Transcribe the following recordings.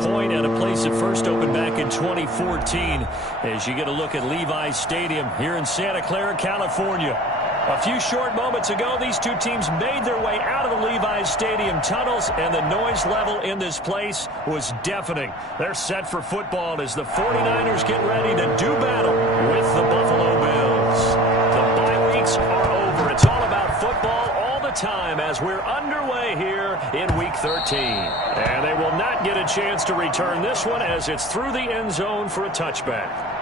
Point at a place that first opened back in 2014 as you get a look at Levi's Stadium here in Santa Clara, California. A few short moments ago, these two teams made their way out of the Levi's Stadium tunnels, and the noise level in this place was deafening. They're set for football as the 49ers get ready to do battle with the Buffalo Bills. The bye weeks are over. It's all about football all the time as we're underway here in Week 13. And they will not get a chance to return this one as it's through the end zone for a touchback.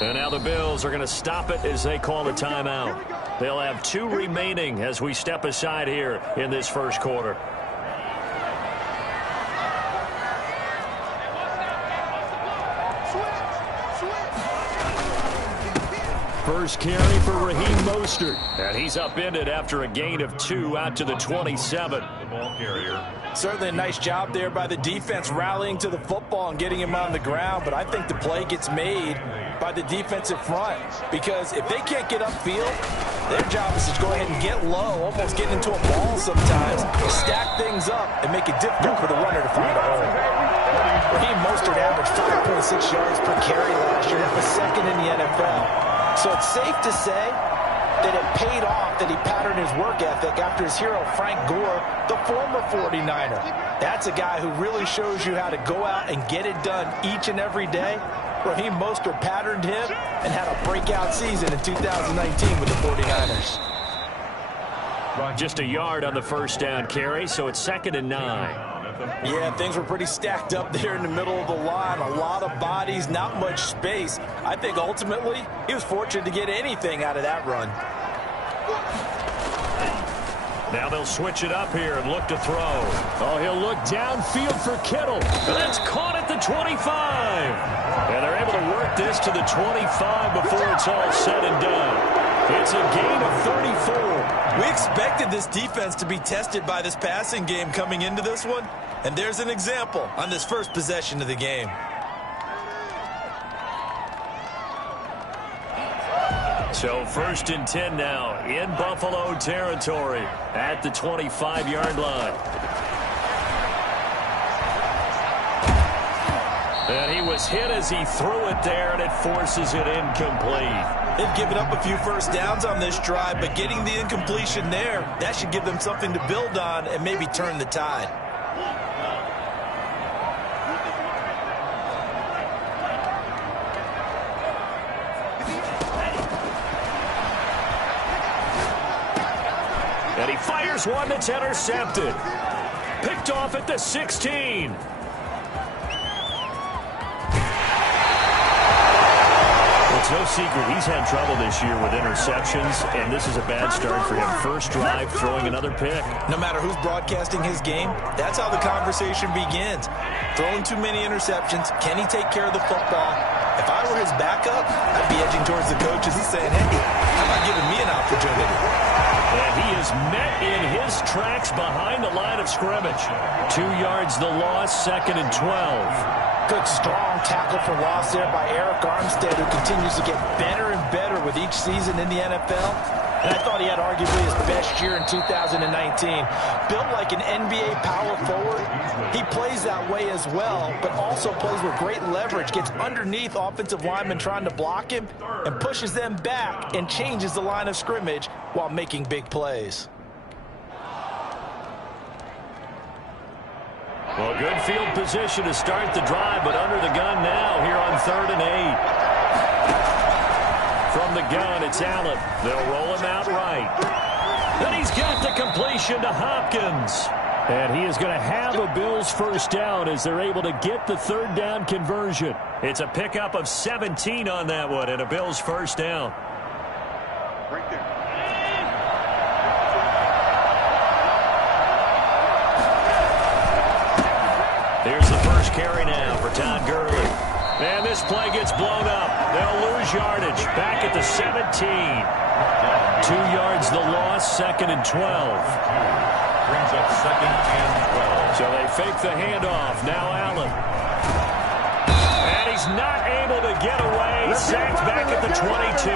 And now the Bills are going to stop it as they call a timeout. They'll have 2 remaining as we step aside here in this first quarter. First carry for Raheem Mostert. And he's upended after a gain of 2 out to the 27. The ball carrier. Certainly a nice job there by the defense rallying to the football and getting him on the ground. But I think the play gets made by the defensive front, because if they can't get upfield, their job is to go ahead and get low, almost get into a ball sometimes, stack things up, and make it difficult for the runner to find a hole. Raheem Mostert averaged 5.6 yards per carry last year. That was second in the NFL. So it's safe to say that it paid off that he patterned his work ethic after his hero, Frank Gore, the former 49er. That's a guy who really shows you how to go out and get it done each and every day. Raheem Mostert patterned him and had a breakout season in 2019 with the 49ers. Just a yard on the first down carry, so it's 2nd and 9. Yeah, things were pretty stacked up there in the middle of the line. A lot of bodies, not much space. I think ultimately he was fortunate to get anything out of that run. Now they'll switch it up here and look to throw. Oh, he'll look downfield for Kittle. And that's caught at the 25. And they're able to work this to the 25 before it's all said and done. It's a gain of 34. We expected this defense to be tested by this passing game coming into this one. And there's an example on this first possession of the game. So 1st and 10 now in Buffalo territory at the 25-yard line. And he was hit as he threw it there, and it forces it incomplete. They've given up a few first downs on this drive, but getting the incompletion there, that should give them something to build on and maybe turn the tide. And he fires one that's intercepted. Picked off at the 16. It's no secret he's had trouble this year with interceptions, and this is a bad start for him. First drive, throwing another pick. No matter who's broadcasting his game, that's how the conversation begins. Throwing too many interceptions, can he take care of the football? If I were his backup, I'd be edging towards the coaches and saying, hey, how about giving me an opportunity? And he is met in his tracks behind the line of scrimmage. 2 yards the loss, 2nd and 12. Good, strong tackle for loss there by Arik Armstead, who continues to get better and better with each season in the NFL. And I thought he had arguably his best year in 2019. Built like an NBA power forward, he plays that way as well, but also plays with great leverage, gets underneath offensive linemen trying to block him, and pushes them back and changes the line of scrimmage while making big plays. Well, good field position to start the drive, but under the gun now here on 3rd and 8. From the gun, it's Allen. They'll roll him out right. Then he's got the completion to Hopkins. And he is going to have a Bills first down as they're able to get the 3rd down conversion. It's a pickup of 17 on that one and a Bills first down. Right there. Here's the first carry now for Todd Gurley. And this play gets blown up. They'll lose yardage. Back at the 17. 2 yards the loss, 2nd and 12. Brings up 2nd and 12. So they fake the handoff. Now Allen. And he's not able to get away. Sacked back at the 22.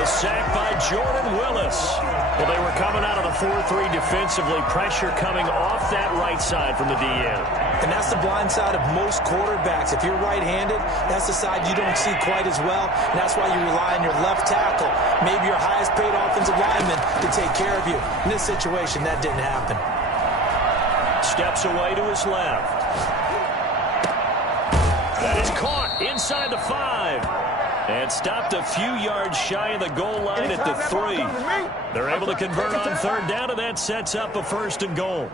The sack by Jordan Willis. Well, they were coming out of the 4-3 defensively. Pressure coming off that right side from the DN. And that's the blind side of most quarterbacks. If you're right-handed, that's the side you don't see quite as well. And that's why you rely on your left tackle, maybe your highest-paid offensive lineman, to take care of you. In this situation, that didn't happen. Steps away to his left. That is caught inside the 5. And stopped a few yards shy of the goal line at the 3. They're able to convert on 3rd down, and that sets up a 1st and goal.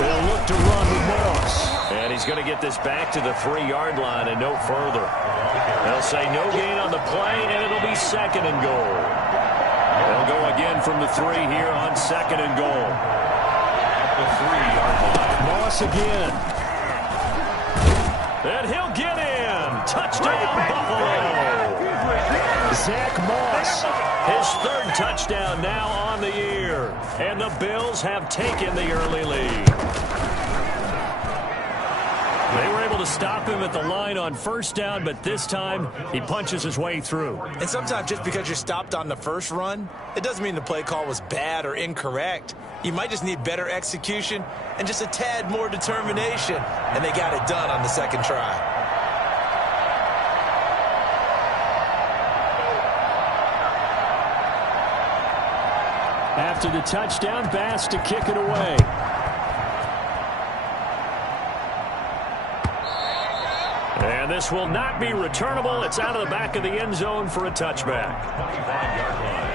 They'll look to run with Moss. And he's going to get this back to the 3-yard line and no further. They'll say no gain on the play, and it'll be 2nd and goal. They'll go again from the 3 here on 2nd and goal. The 3-yard line. Moss again. And he'll get in. Touchdown, Buffalo. Zach Moss, his 3rd touchdown now on the year. And the Bills have taken the early lead. They were able to stop him at the line on 1st down, but this time he punches his way through. And sometimes just because you're stopped on the first run, it doesn't mean the play call was bad or incorrect. You might just need better execution and just a tad more determination. And they got it done on the 2nd try. After the touchdown, Bass to kick it away. And this will not be returnable. It's out of the back of the end zone for a touchback. 25-yard line.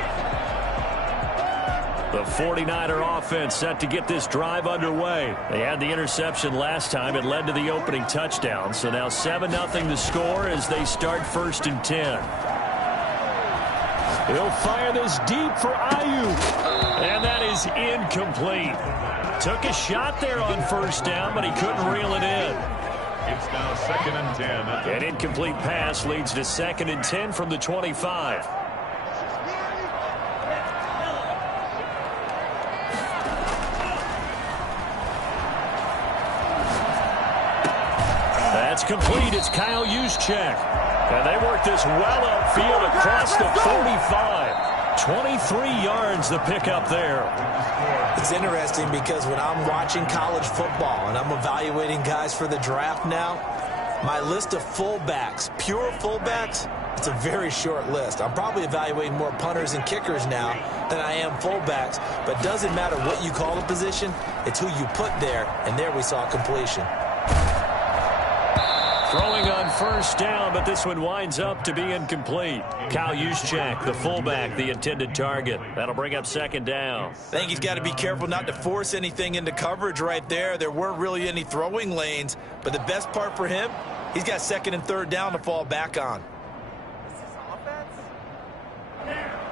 The 49er offense set to get this drive underway. They had the interception last time. It led to the opening touchdown. So now 7-0 the score as they start 1st and 10. He'll fire this deep for Ayuk. And that is incomplete. Took a shot there on 1st down, but he couldn't reel it in. It's now 2nd and 10. An incomplete pass leads to 2nd and 10 from the 25. That's complete. It's Kyle Juszczyk. And they work this well upfield across the 45. 23 yards the pickup there. It's interesting because when I'm watching college football and I'm evaluating guys for the draft now, my list of fullbacks, pure fullbacks, it's a very short list. I'm probably evaluating more punters and kickers now than I am fullbacks, but it doesn't matter what you call a position, it's who you put there, and there we saw completion. Throwing on 1st down, but this one winds up to be incomplete. Kyle Juszczyk, the fullback, the intended target. That'll bring up 2nd down. I think he's got to be careful not to force anything into coverage right there. There weren't really any throwing lanes, but the best part for him, he's got 2nd and 3rd down to fall back on.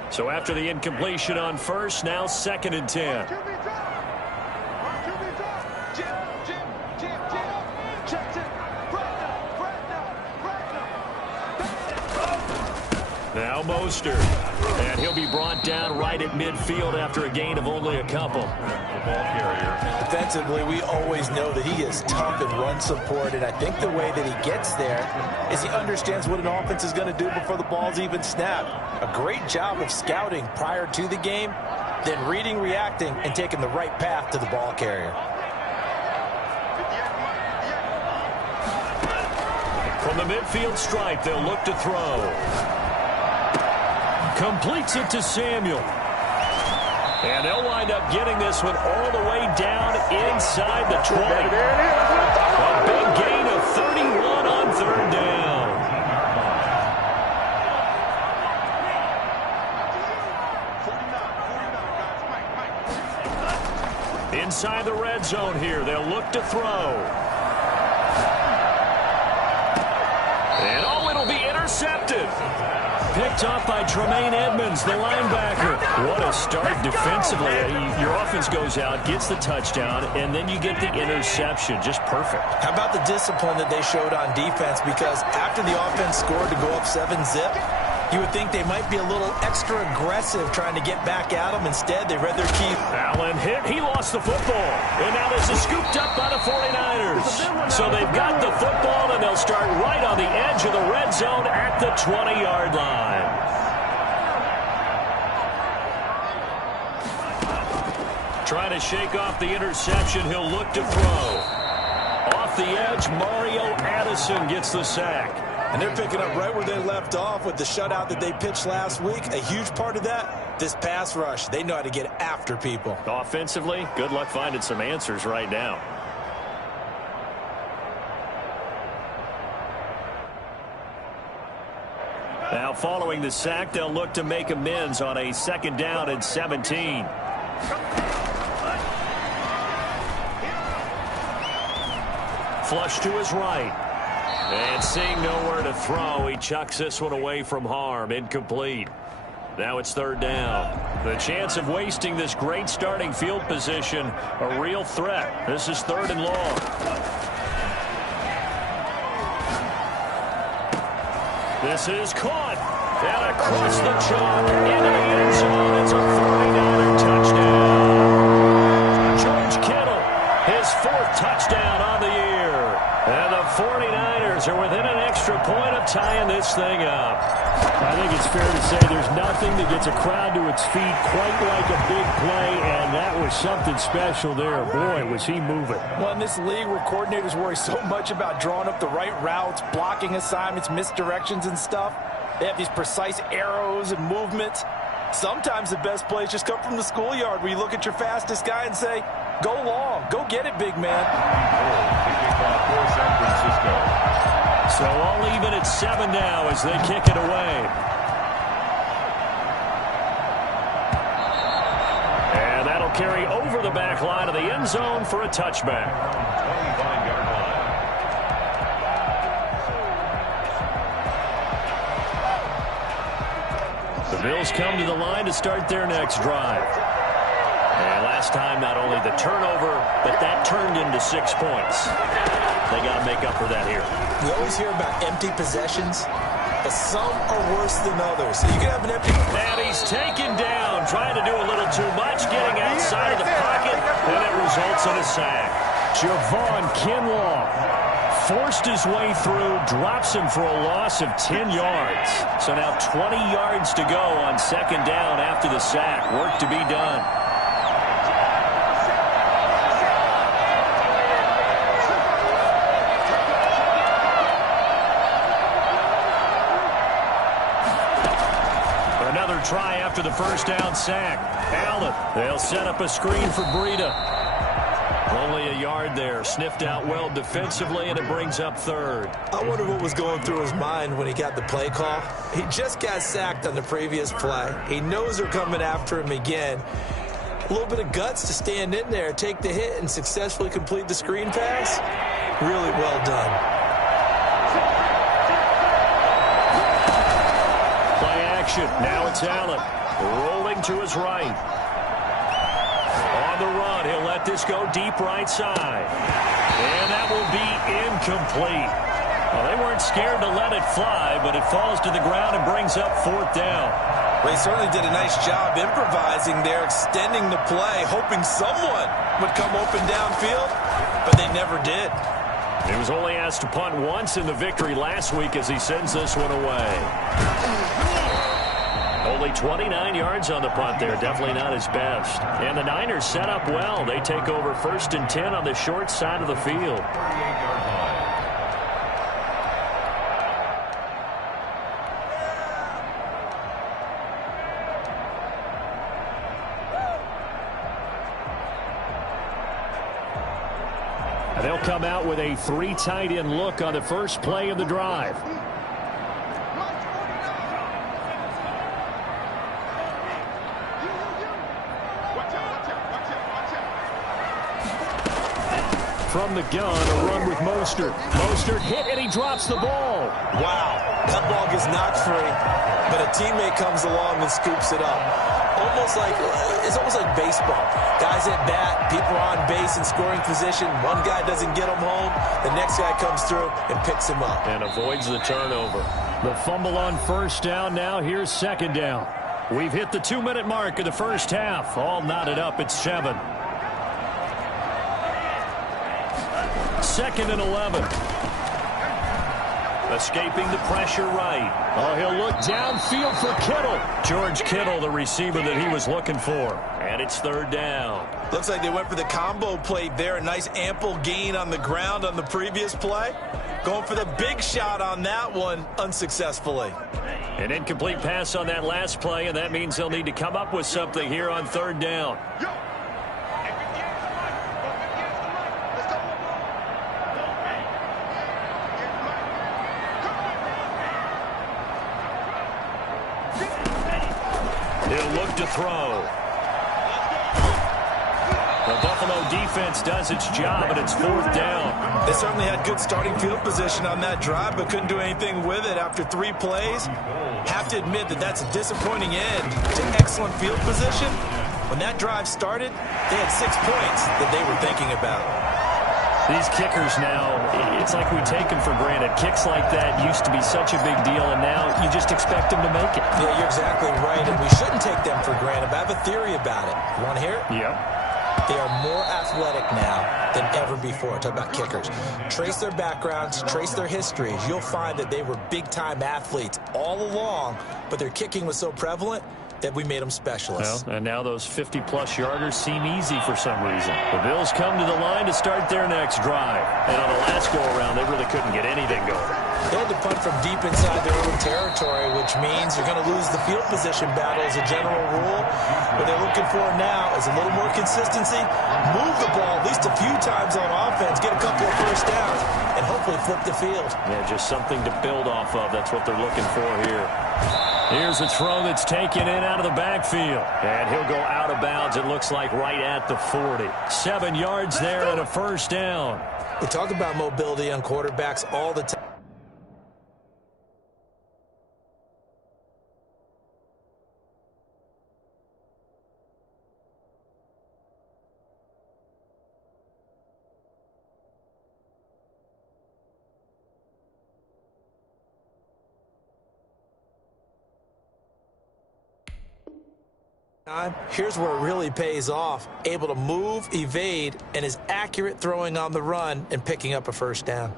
So after the incompletion on 1st, now 2nd and 10. Now Mostert. And he'll be brought down right at midfield after a gain of only a couple. The ball carrier. Defensively, we always know that he is tough in run support, and I think the way that he gets there is he understands what an offense is going to do before the ball's even snapped. A great job of scouting prior to the game, then reading, reacting, and taking the right path to the ball carrier. From the midfield stripe, they'll look to throw. Completes it to Samuel. And they'll wind up getting this one all the way down inside the 20. A big gain of 31 on 3rd down. Inside the red zone here, they'll look to throw. And oh, it'll be intercepted. picked off by Tremaine Edmonds, the linebacker. What a start defensively. Your offense goes out, gets the touchdown, and then you get the interception. Just perfect. How about the discipline that they showed on defense? Because after the offense scored to go up 7-zip, you would think they might be a little extra aggressive trying to get back at them. Instead, they read their key. Allen hit. He lost the football. And now this is scooped up by the 49ers. So they've got the football, and they'll start right on the edge of the red zone at the 20-yard line. Trying to shake off the interception. He'll look to throw. Off the edge, Mario Addison gets the sack. And they're picking up right where they left off with the shutout that they pitched last week. A huge part of that, this pass rush. They know how to get after people. Offensively, good luck finding some answers right now. Now following the sack, they'll look to make amends on a 2nd down and 17. Flush to his right. And seeing nowhere to throw, he chucks this one away from harm. Incomplete. Now it's 3rd down. The chance of wasting this great starting field position, a real threat. This is 3rd and long. This is caught. And across the chalk into the end zone. It's a 49er touchdown. George Kittle, his 4th touchdown on the year. And the 49ers are within an extra point of tying this thing up. I think it's fair to say there's nothing that gets a crowd to its feet quite like a big play, and that was something special there. Boy, was he moving. Well, in this league where coordinators worry so much about drawing up the right routes, blocking assignments, misdirections and stuff, they have these precise arrows and movements. Sometimes the best plays just come from the schoolyard where you look at your fastest guy and say, go long, go get it, big man. For San Francisco. So all even at 7 now as they kick it away. And that'll carry over the back line of the end zone for a touchback. 25-yard line. The Bills come to the line to start their next drive. And last time, not only the turnover, but that turned into 6 points. They got to make up for that here. We always hear about empty possessions, but some are worse than others. So you can have an empty... And he's taken down, trying to do a little too much, getting outside of the pocket, and it results in a sack. Javon Kinlaw forced his way through, drops him for a loss of 10 yards. So now 20 yards to go on 2nd down after the sack. Work to be done. Try after the 1st down sack. Allen, they'll set up a screen for Breida. Only a yard there. Sniffed out well defensively, and it brings up 3rd. I wonder what was going through his mind when he got the play call. He just got sacked on the previous play. He knows they're coming after him again. A little bit of guts to stand in there, take the hit, and successfully complete the screen pass. Really well done. Now it's Allen rolling to his right. On the run, he'll let this go deep right side. And that will be incomplete. Well, they weren't scared to let it fly, but it falls to the ground and brings up 4th down. Well, he certainly did a nice job improvising there, extending the play, hoping someone would come open downfield, but they never did. He was only asked to punt once in the victory last week as he sends this one away. Only 29 yards on the punt there. Definitely not his best. And the Niners set up well. They take over 1st and 10 on the short side of the field. 38-yard line. They'll come out with a 3 tight end look on the first play of the drive. from the gun, a run with Mostert. Mostert hit, and he drops the ball. Wow, that ball gets knocked free, but a teammate comes along and scoops it up. It's almost like baseball. Guys at bat, people are on base in scoring position. One guy doesn't get him home. The next guy comes through and picks him up. And avoids the turnover. The fumble on first down now. Here's second down. We've hit the 2-minute mark of the first half. All knotted up at 7. 2nd and 11. Escaping the pressure right. Oh, he'll look downfield for Kittle. George Kittle, the receiver that he was looking for. And it's 3rd down. Looks like they went for the combo play there. A nice ample gain on the ground on the previous play. Going for the big shot on that one unsuccessfully. An incomplete pass on that last play, and that means they'll need to come up with something here on 3rd down. He'll look to throw. The Buffalo defense does its job, and it's 4th down. They certainly had good starting field position on that drive, but couldn't do anything with it after 3 plays. Have to admit that that's a disappointing end to excellent field position. When that drive started, they had 6 points that they were thinking about. These kickers now, it's like we take them for granted. Kicks like that used to be such a big deal, and now you just expect them to make it. Yeah, you're exactly right, and we shouldn't take them for granted. But I have a theory about it. You want to hear it? Yep. They are more athletic now than ever before. Talk about kickers. Trace their backgrounds, trace their histories. You'll find that they were big-time athletes all along, but their kicking was so prevalent that we made them specialists. Well, and now those 50-plus yarders seem easy for some reason. The Bills come to the line to start their next drive. And on the last go-around, they really couldn't get anything going. They had to punt from deep inside their own territory, which means you're going to lose the field position battle as a general rule. What they're looking for now is a little more consistency, move the ball at least a few times on offense, get a couple of first downs, and hopefully flip the field. Yeah, just something to build off of. That's what they're looking for here. Here's a throw that's taken in out of the backfield. And he'll go out of bounds, it looks like, right at the 40. 7 yards there and a first down. We talk about mobility on quarterbacks all the time. Here's where it really pays off. Able to move, evade, and is accurate throwing on the run and picking up a first down.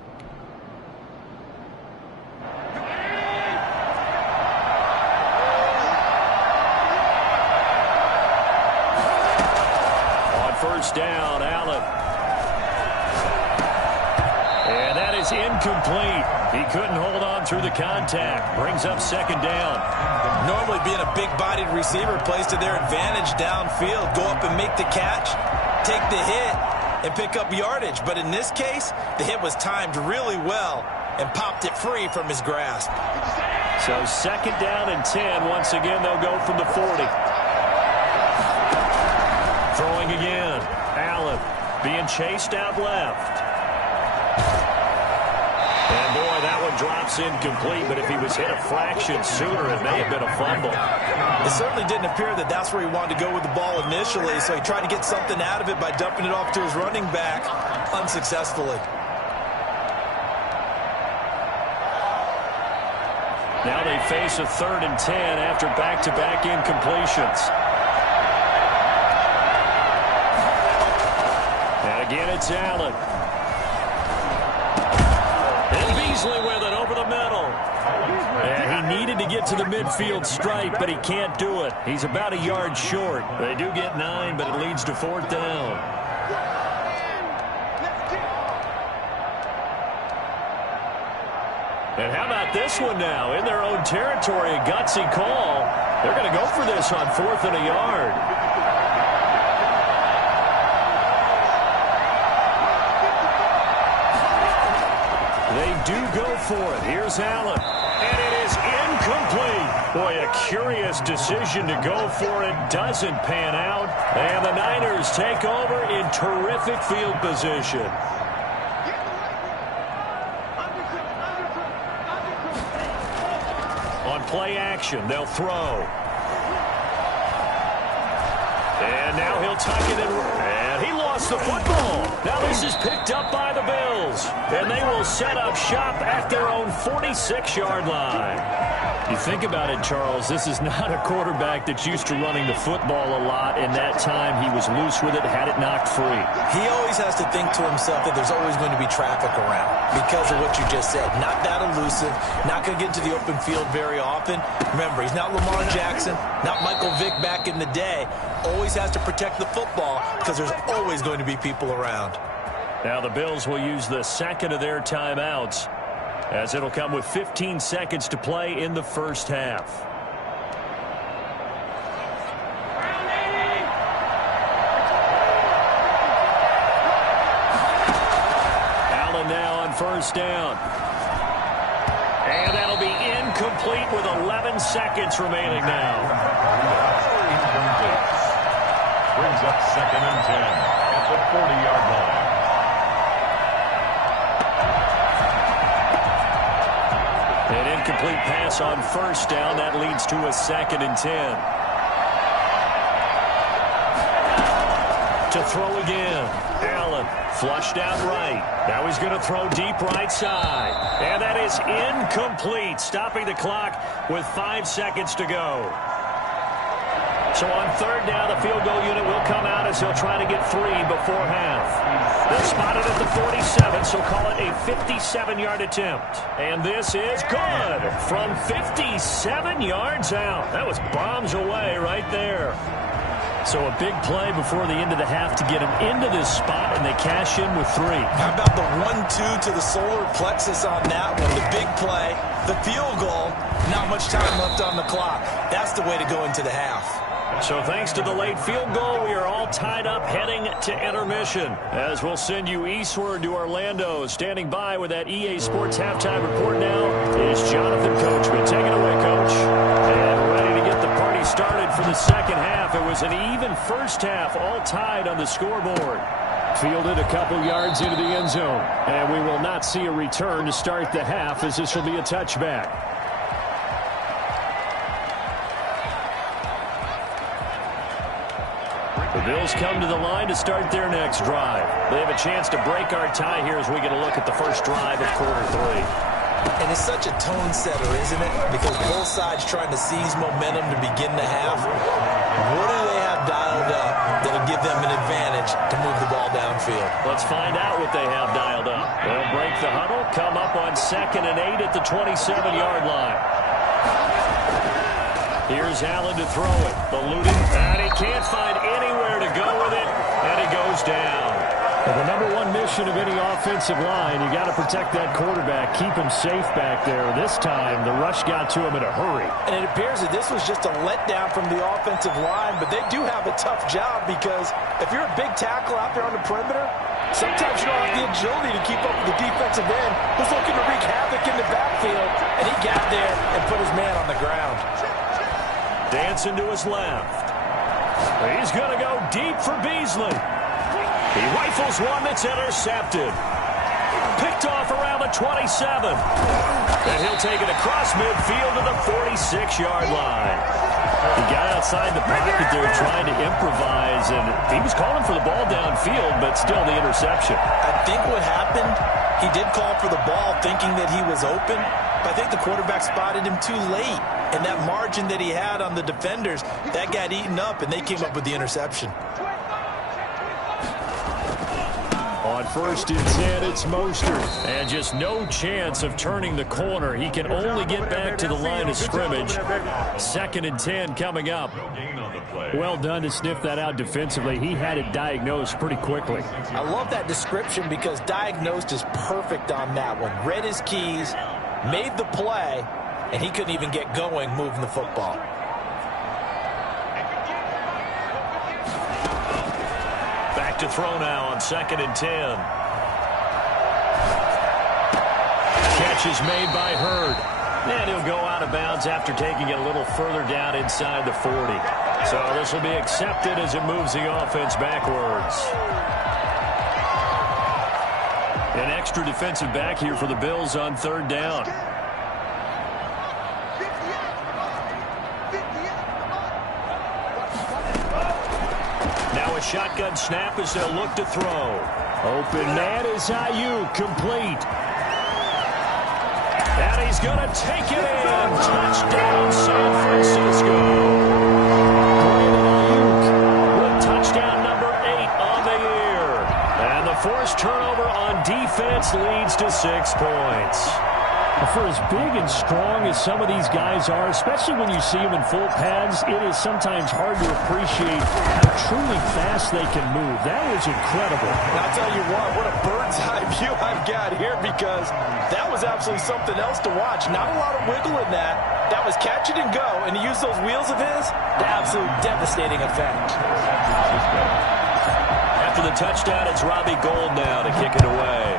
On first down, Allen. And that is incomplete. He couldn't hold on through the contact. Brings up second down. Normally being a big-bodied receiver plays to their advantage downfield. Go up and make the catch, take the hit, and pick up yardage. But in this case, the hit was timed really well and popped it free from his grasp. So second down and 10. Once again, they'll go from the 40. Throwing again. Allen being chased out left. And, boy, that one drops incomplete, but if he was hit a fraction sooner, it may have been a fumble. It certainly didn't appear that that's where he wanted to go with the ball initially, so he tried to get something out of it by dumping it off to his running back unsuccessfully. Now they face a 3rd and 10 after back-to-back incompletions. And again, it's Allen. And Beasley with it over the middle. And he needed to get to the midfield stripe, but he can't do it. He's about a yard short. They do get 9, but it leads to 4th down. And how about this one now? In their own territory, a gutsy call. They're going to go for this on 4th and a yard. They do go for it. Here's Allen. And it is incomplete. Boy, a curious decision to go for it. Doesn't pan out. And the Niners take over in terrific field position. play action. They'll throw. And now he'll tuck it in. And he lost the football. Now this is picked up by the Bills. And they will set up shop at their own 46-yard line. You think about it, Charles, this is not a quarterback that's used to running the football a lot. In that time, he was loose with it, had it knocked free. He always has to think to himself that there's always going to be traffic around because of what you just said. Not that elusive, not going to get into the open field very often. Remember, he's not Lamar Jackson, not Michael Vick back in the day. Always has to protect the football because there's always going to be people around. Now the Bills will use the second of their timeouts, as it'll come with 15 seconds to play in the first half. Allen now on first down. And that'll be incomplete with 11 seconds remaining now. Brings up 2nd and 10 at the 40-yard line. An incomplete pass on first down. That leads to a 2nd and 10. To throw again. Allen flushed out right. Now he's going to throw deep right side. And that is incomplete, stopping the clock with 5 seconds to go. So on third down, the field goal unit will come out as he'll try to get 3 before half. They're spotted at the 47, so call it a 57-yard attempt. And this is good from 57 yards out. That was bombs away right there. So a big play before the end of the half to get him into this spot, and they cash in with 3. How about the 1-2 to the solar plexus on that one? The big play, the field goal, not much time left on the clock. That's the way to go into the half. So thanks to the late field goal, we are all tied up heading to intermission, as we'll send you eastward to Orlando. Standing by with that EA Sports halftime report now is Jonathan Coachman. Take it away, Coach. And ready to get the party started for the second half. It was an even first half, all tied on the scoreboard. Fielded a couple yards into the end zone, and we will not see a return to start the half, as this will be a touchback. The Bills come to the line to start their next drive. They have a chance to break our tie here as we get a look at the first drive of quarter 3. And it's such a tone setter, isn't it? Because both sides trying to seize momentum to begin the half. What do they have dialed up that'll give them an advantage to move the ball downfield? Let's find out what they have dialed up. They'll break the huddle, come up on 2nd and 8 at the 27-yard line. Here's Allen to throw it. Eluding, and he can't find anywhere to go with it, and he goes down. And the number one mission of any offensive line, you got to protect that quarterback, keep him safe back there. This time, the rush got to him in a hurry. And it appears that this was just a letdown from the offensive line, but they do have a tough job because if you're a big tackle out there on the perimeter, sometimes you don't have the agility to keep up with the defensive end who's looking to wreak havoc in the backfield, and he got there and put his man on the ground. Dancing to his left. He's going to go deep for Beasley. He rifles one that's intercepted. Picked off around the 27. And he'll take it across midfield to the 46-yard line. He got outside the pocket there trying to improvise, and he was calling for the ball downfield, but still the interception. I think what happened, he did call for the ball thinking that he was open, but I think the quarterback spotted him too late. And that margin that he had on the defenders, that got eaten up, and they came up with the interception. On 1st and 10, it's Mostert. And just no chance of turning the corner. He can only get back to the line of scrimmage. 2nd and 10 coming up. Well done to sniff that out defensively. He had it diagnosed pretty quickly. I love that description because diagnosed is perfect on that one. Read his keys, made the play, and he couldn't even get going moving the football. Back to throw now on 2nd and 10. Catch is made by Hurd. And he'll go out of bounds after taking it a little further down inside the 40. So this will be accepted as it moves the offense backwards. An extra defensive back here for the Bills on 3rd down. shotgun snap as they'll look to throw. Open man is Ayuk, complete. And he's going to take it in. Touchdown, San Francisco. With touchdown number 8 on the year. And the forced turnover on defense leads to 6 points. For as big and strong as some of these guys are, especially when you see them in full pads, it is sometimes hard to appreciate how truly fast they can move. That was incredible. And I'll tell you what a bird's eye view I've got here, because that was absolutely something else to watch. Not a lot of wiggle in that. That was catch it and go, and he used those wheels of his to absolute devastating effect. After the touchdown, it's Robbie Gould now to kick it away.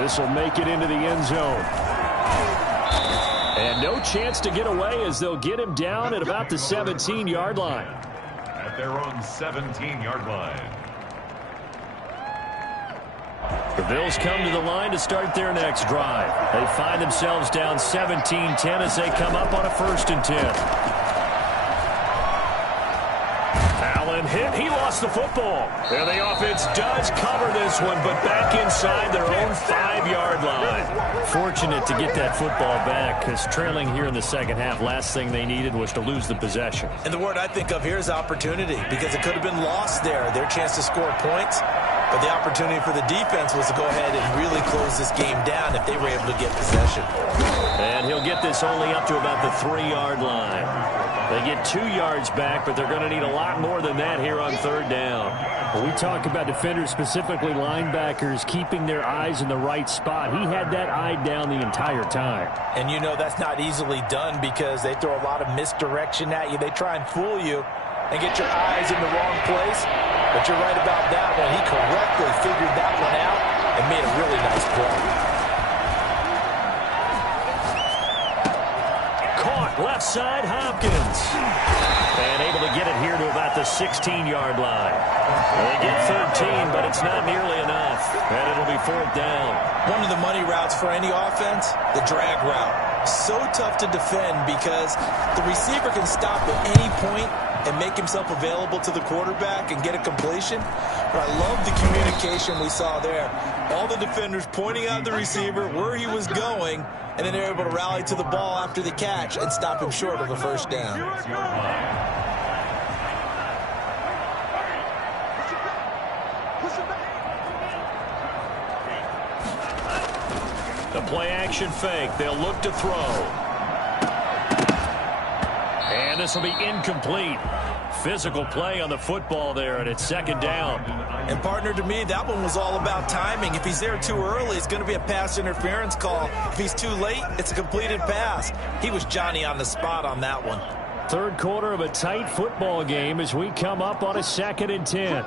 This will make it into the end zone. And no chance to get away as they'll get him down at about the 17-yard line. At their own 17-yard line. The Bills come to the line to start their next drive. They find themselves down 17-10 as they come up on a 1st and 10. Allen hit. He lost the football. And the offense does cover this one, but back inside their own 5-yard line. Fortunate to get that football back, because trailing here in the second half, last thing they needed was to lose the possession. And the word I think of here is opportunity, because it could have been lost there, their chance to score points. But the opportunity for the defense was to go ahead and really close this game down if they were able to get possession. And he'll get this only up to about the 3-yard line. They get 2 yards back, but they're going to need a lot more than that here on 3rd down. When we talk about defenders, specifically linebackers, keeping their eyes in the right spot. He had that eye down the entire time. And you know that's not easily done, because they throw a lot of misdirection at you. They try and fool you and get your eyes in the wrong place. But you're right about that one. He correctly figured that one out and made a really nice play. Left side, Hopkins. And able to get it here to about the 16-yard line. They get 13, but it's not nearly enough. And it'll be 4th down. One of the money routes for any offense, the drag route. So tough to defend, because the receiver can stop at any point and make himself available to the quarterback and get a completion. But I love the communication we saw there. All the defenders pointing out the receiver where he was going, and then they're able to rally to the ball after the catch and stop him short of a 1st down. The play-action fake. They'll look to throw. And this will be incomplete. Physical play on the football there, and it's 2nd down. And partner, to me, that one was all about timing. If he's there too early, it's going to be a pass interference call. If he's too late, it's a completed pass. He was Johnny on the spot on that one. 3rd quarter of a tight football game as we come up on a 2nd and 10.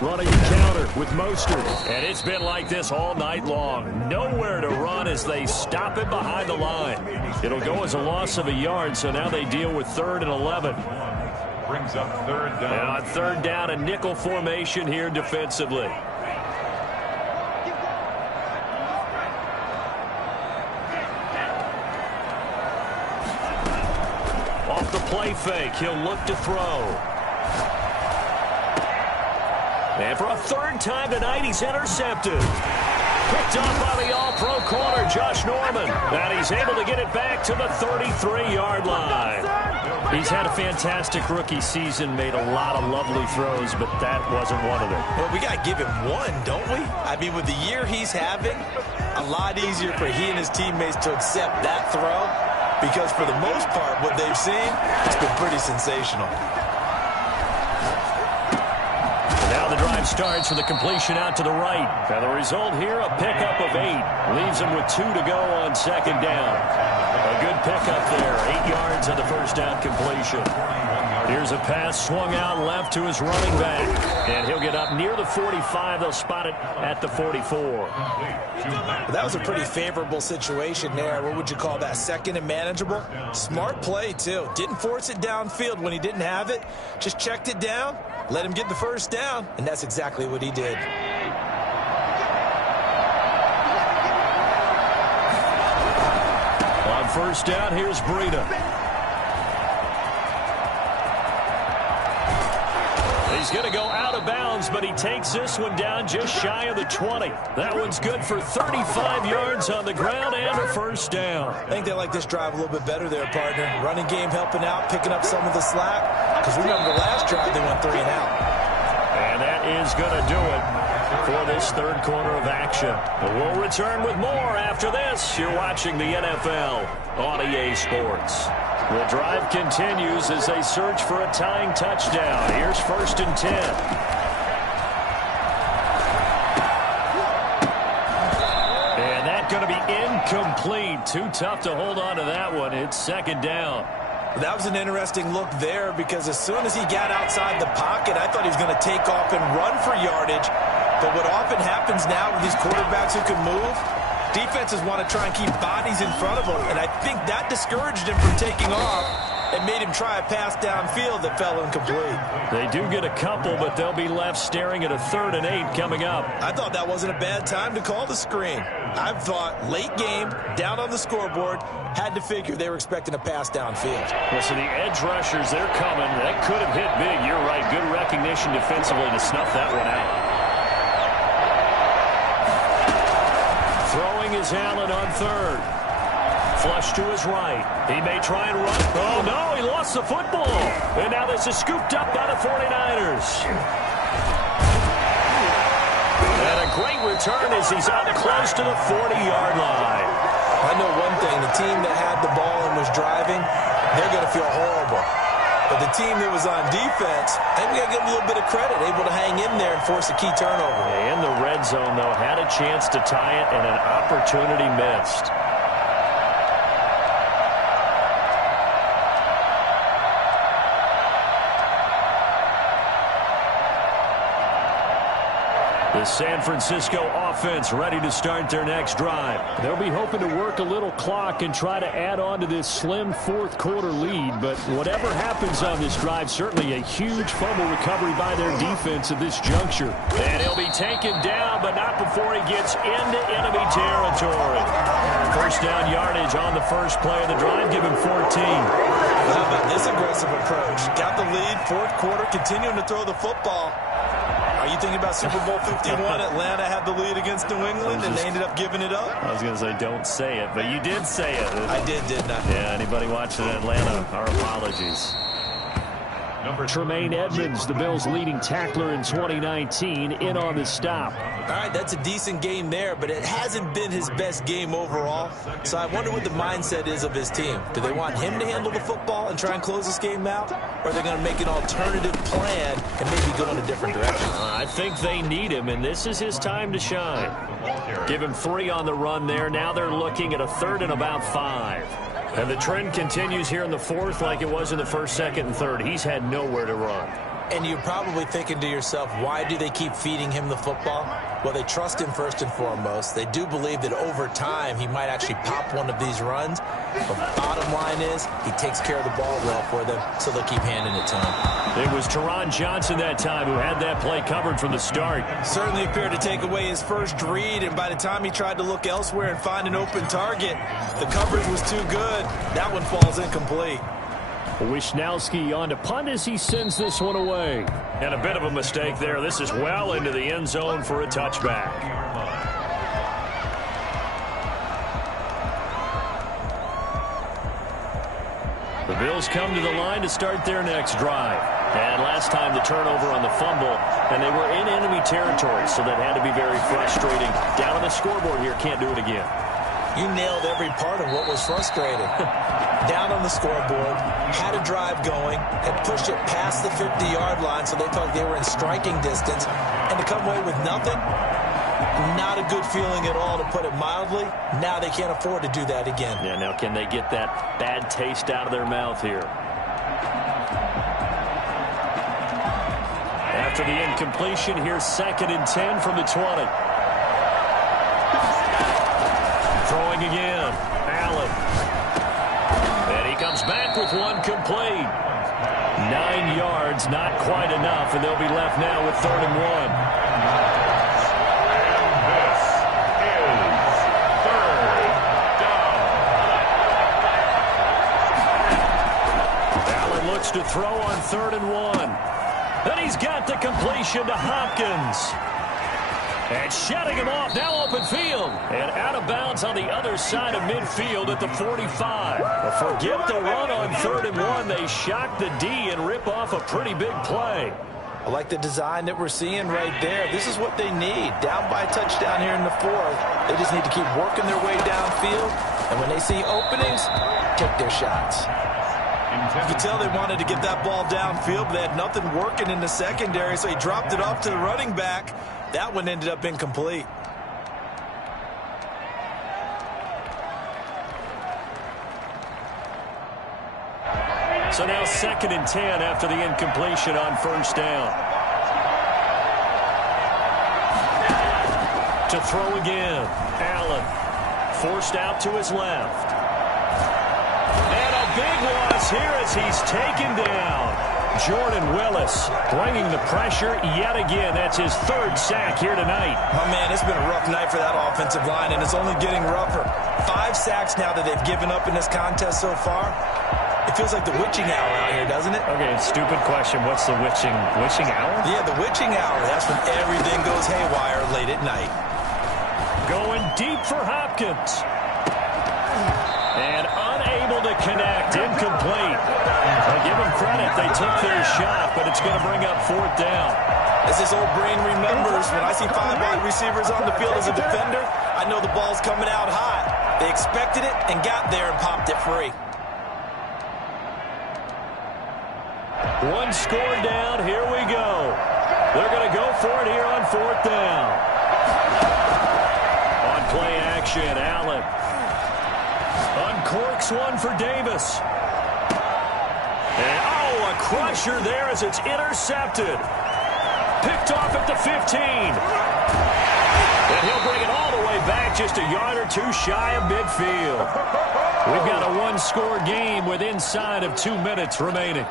Running the counter with Mostert. And it's been like this all night long. Nowhere to run as they stop him behind the line. It'll go as a loss of a yard, so now they deal with 3rd and 11. Brings up 3rd down. And on 3rd down, a nickel formation here defensively. Off the play fake, he'll look to throw. And for a 3rd time tonight, he's intercepted. Picked up by the all-pro corner, Josh Norman. And he's able to get it back to the 33-yard line. He's had a fantastic rookie season, made a lot of lovely throws, but that wasn't one of them. Well, we got to give him one, don't we? I mean, with the year he's having, a lot easier for he and his teammates to accept that throw, because for the most part, what they've seen, it's been pretty sensational. Now the drive starts with a completion out to the right. And the result here, a pickup of 8. Leaves him with 2 to go on 2nd down. A good pickup there. 8 yards on the 1st down completion. Here's a pass swung out left to his running back. And he'll get up near the 45. They'll spot it at the 44. That was a pretty favorable situation there. What would you call that? 2nd and manageable? Smart play, too. Didn't force it downfield when he didn't have it. Just checked it down, let him get the 1st down, and that's exactly what he did. On first down, here's Breida. He's going to go out of bounds, but he takes this one down just shy of the 20. That one's good for 35 yards on the ground and a first down. I think they like this drive a little bit better there, partner. Running game helping out, picking up some of the slack. Because remember the last drive, they went 3 and out. And that is going to do it for this third quarter of action. We'll return with more after this. You're watching the NFL on EA Sports. The drive continues as they search for a tying touchdown. Here's 1st and 10. And that's going to be incomplete. Too tough to hold on to that one. It's 2nd down. That was an interesting look there because as soon as he got outside the pocket, I thought he was going to take off and run for yardage. But what often happens now with these quarterbacks who can move, defenses want to try and keep bodies in front of them, and I think that discouraged him from taking off and made him try a pass downfield that fell incomplete. They do get a couple, but they'll be left staring at a 3rd and 8 coming up. I thought that wasn't a bad time to call the screen. I thought late game, down on the scoreboard, had to figure they were expecting a pass downfield. Well, so the edge rushers, they're coming. That could have hit big. You're right. Good recognition defensively to snuff that one out. Throwing is Allen on 3rd. Flush to his right. He may try and run. Oh, no, he lost the football. And now this is scooped up by the 49ers. And a great return as he's up close to the 40-yard line. I know one thing. The team that had the ball and was driving, they're going to feel horrible. But the team that was on defense, I think we got to give them a little bit of credit, able to hang in there and force a key turnover. In the red zone, though, had a chance to tie it and an opportunity missed. The San Francisco offense ready to start their next drive. They'll be hoping to work a little clock and try to add on to this slim 4th quarter lead. But whatever happens on this drive, certainly a huge fumble recovery by their defense at this juncture. And he'll be taken down, but not before he gets into enemy territory. First down yardage on the first play of the drive. Give him 14. How about this aggressive approach? Got the lead, 4th quarter, continuing to throw the football. Are you thinking about Super Bowl 51? Atlanta had the lead against New England, and they ended up giving it up? I was going to say, don't say it, but you did say it. I didn't I? Yeah, anybody watching Atlanta, our apologies. Tremaine Edmonds, the Bills' leading tackler in 2019, in on the stop. All right, that's a decent game there, but it hasn't been his best game overall. So I wonder what the mindset is of his team. Do they want him to handle the football and try and close this game out? Or are they going to make an alternative plan and maybe go in a different direction? I think they need him, and this is his time to shine. Give him 3 on the run there. Now they're looking at a 3rd and about 5. And the trend continues here in the 4th like it was in the 1st, 2nd, and 3rd. He's had nowhere to run. And you're probably thinking to yourself, why do they keep feeding him the football? Well, they trust him first and foremost. They do believe that over time he might actually pop one of these runs. But bottom line is he takes care of the ball well for them, so they'll keep handing it to him. It was Teron Johnson that time who had that play covered from the start. Certainly appeared to take away his first read, and by the time he tried to look elsewhere and find an open target, the coverage was too good. That one falls incomplete. Wisnowski on to punt as he sends this one away. And a bit of a mistake there. This is well into the end zone for a touchback. The Bills come to the line to start their next drive. And last time the turnover on the fumble, and they were in enemy territory, so that had to be very frustrating. Down on the scoreboard here, can't do it again. You nailed every part of what was frustrating. Down on the scoreboard, had a drive going, had pushed it past the 50-yard line, so they felt they were in striking distance. And to come away with nothing, not a good feeling at all, to put it mildly. Now they can't afford to do that again. Yeah, now can they get that bad taste out of their mouth here? After the incompletion, here's 2nd and 10 from the 20. Throwing again, Allen. And he comes back with one complete. 9 yards, not quite enough, and they'll be left now with 3rd and 1. looks to throw on 3rd and 1. And he's got the completion to Hopkins. And shutting him off, now open field. And out of bounds on the other side of midfield at the 45. Well, forget the run on 3rd and 1. They shock the D and rip off a pretty big play. I like the design that we're seeing right there. This is what they need. Down by a touchdown here in the 4th. They just need to keep working their way downfield. And when they see openings, take their shots. You could tell they wanted to get that ball downfield, but they had nothing working in the secondary, so he dropped it off to the running back. That one ended up incomplete. So now 2nd and 10 after the incompletion on 1st down. To throw again. Allen forced out to his left. And a big loss here as he's taken down. Jordan Willis bringing the pressure yet again. That's his 3rd sack here tonight. Oh, man, it's been a rough night for that offensive line, and it's only getting rougher. 5 sacks now that they've given up in this contest so far. It feels like the witching hour out here, doesn't it? Okay, stupid question. What's the witching hour? Yeah, the witching hour. That's when everything goes haywire late at night. Going deep for Hopkins. And unable to connect. Incomplete. I give them credit. They took their shot, but it's going to bring up 4th down. As this old brain remembers, when I see 5 wide receivers on the field as a defender, I know the ball's coming out hot. They expected it and got there and popped it free. 1 score down. Here we go. They're going to go for it here on 4th down. On play action, Allen uncorks one for Davis. And, a crusher there as it's intercepted. Picked off at the 15. And he'll bring it all the way back just a yard or 2 shy of midfield. We've got a 1-score game with inside of 2 minutes remaining.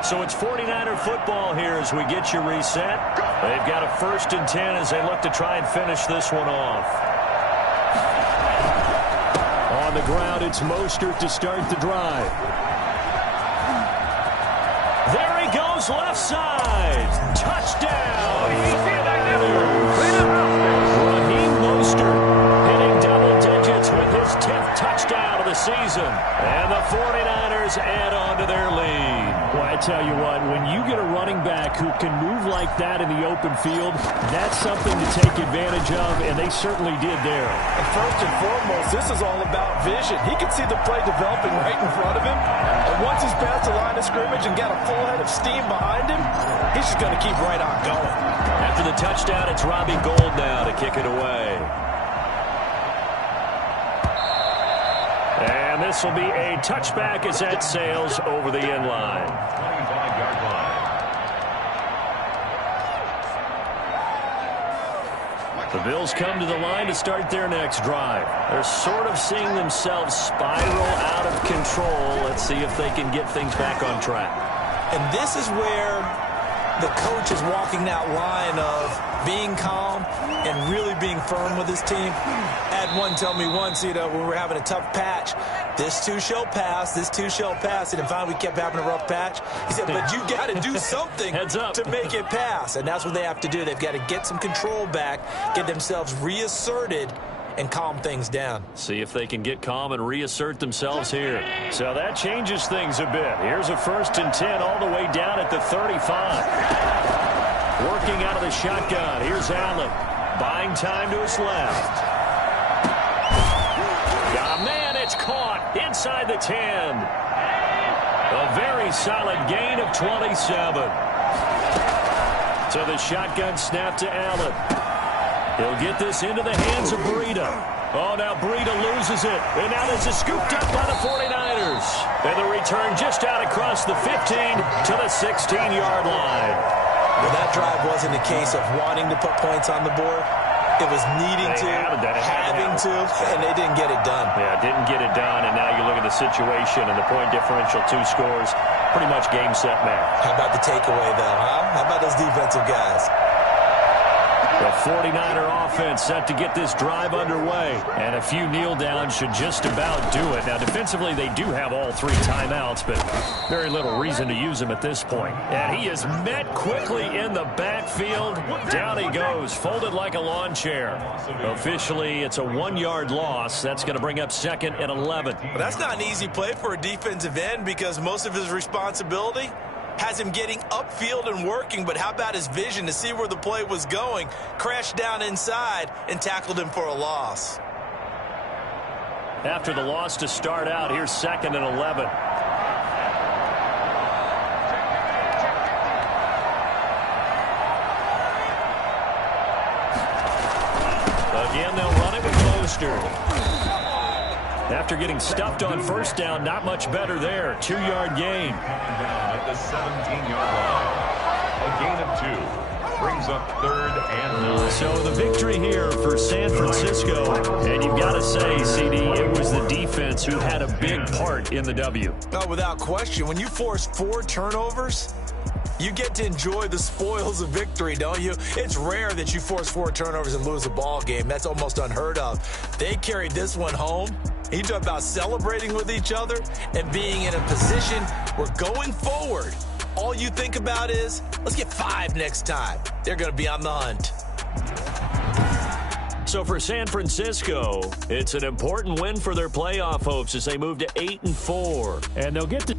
So it's 49er football here as we get you reset. They've got a 1st and 10 as they look to try and finish this one off. On the ground, it's Mostert to start the drive. There he goes, left side. Touchdown. Raheem Mostert hitting double digits with his 10th touchdown of the season. And the 49ers add on to their lead. Well, I tell you what, when you get a running back who can move like that in the open field, that's something to take advantage of, and they certainly did there. And first and foremost, this is all about vision. He can see the play developing right in front of him, and once he's past the line of scrimmage and got a full head of steam behind him, he's just going to keep right on going. After the touchdown, it's Robbie Gould now to kick it away. And this will be a touchback as that sails over the end line. 25-yard line. The Bills come to the line to start their next drive. They're sort of seeing themselves spiral out of control. Let's see if they can get things back on track. And this is where the coach is walking that line of being calm and really being firm with his team. Had one tell me once, when we were having a tough patch, this too shall pass, this too shall pass. And finally we kept having a rough patch. He said, but you got to do something to make it pass. And that's what they have to do. They've got to get some control back, get themselves reasserted, and calm things down. See if they can get calm and reassert themselves here. So that changes things a bit. Here's a 1st and 10 all the way down at the 35. Working out of the shotgun. Here's Allen. Buying time to his left. Got a man. It's caught inside the 10. A very solid gain of 27. So the shotgun snap to Allen. He'll get this into the hands of Breida. Oh, now Breida loses it. And now this is scooped up by the 49ers. And the return just out across the 15 to the 16-yard line. Well, that drive wasn't a case of wanting to put points on the board. It was needing to, having to, and they didn't get it done. Yeah, didn't get it done, and now you look at the situation and the point differential, 2 scores, pretty much game, set, match. How about the takeaway, though, huh? How about those defensive guys? The 49er offense set to get this drive underway. And a few kneel downs should just about do it. Now, defensively, they do have all 3 timeouts, but very little reason to use them at this point. And he is met quickly in the backfield. Down he goes, folded like a lawn chair. Officially, it's a 1-yard loss. That's going to bring up 2nd and 11. Well, that's not an easy play for a defensive end because most of his responsibility has him getting upfield and working, but how about his vision to see where the play was going, crashed down inside, and tackled him for a loss. After the loss to start out, here's 2nd and 11. Again, they'll run it with Mostert. After getting stuffed on first down, not much better there. 2-yard gain. Down at the 17-yard line. A gain of 2. Brings up 3rd and 9. So the victory here for San Francisco. And you've got to say, CD, it was the defense who had a big part in the W. Oh, without question. When you force 4 turnovers, you get to enjoy the spoils of victory, don't you? It's rare that you force 4 turnovers and lose a ball game. That's almost unheard of. They carried this one home. You talk about celebrating with each other and being in a position where going forward, all you think about is, let's get 5 next time. They're going to be on the hunt. So for San Francisco, it's an important win for their playoff hopes as they move to 8-4. And they'll get to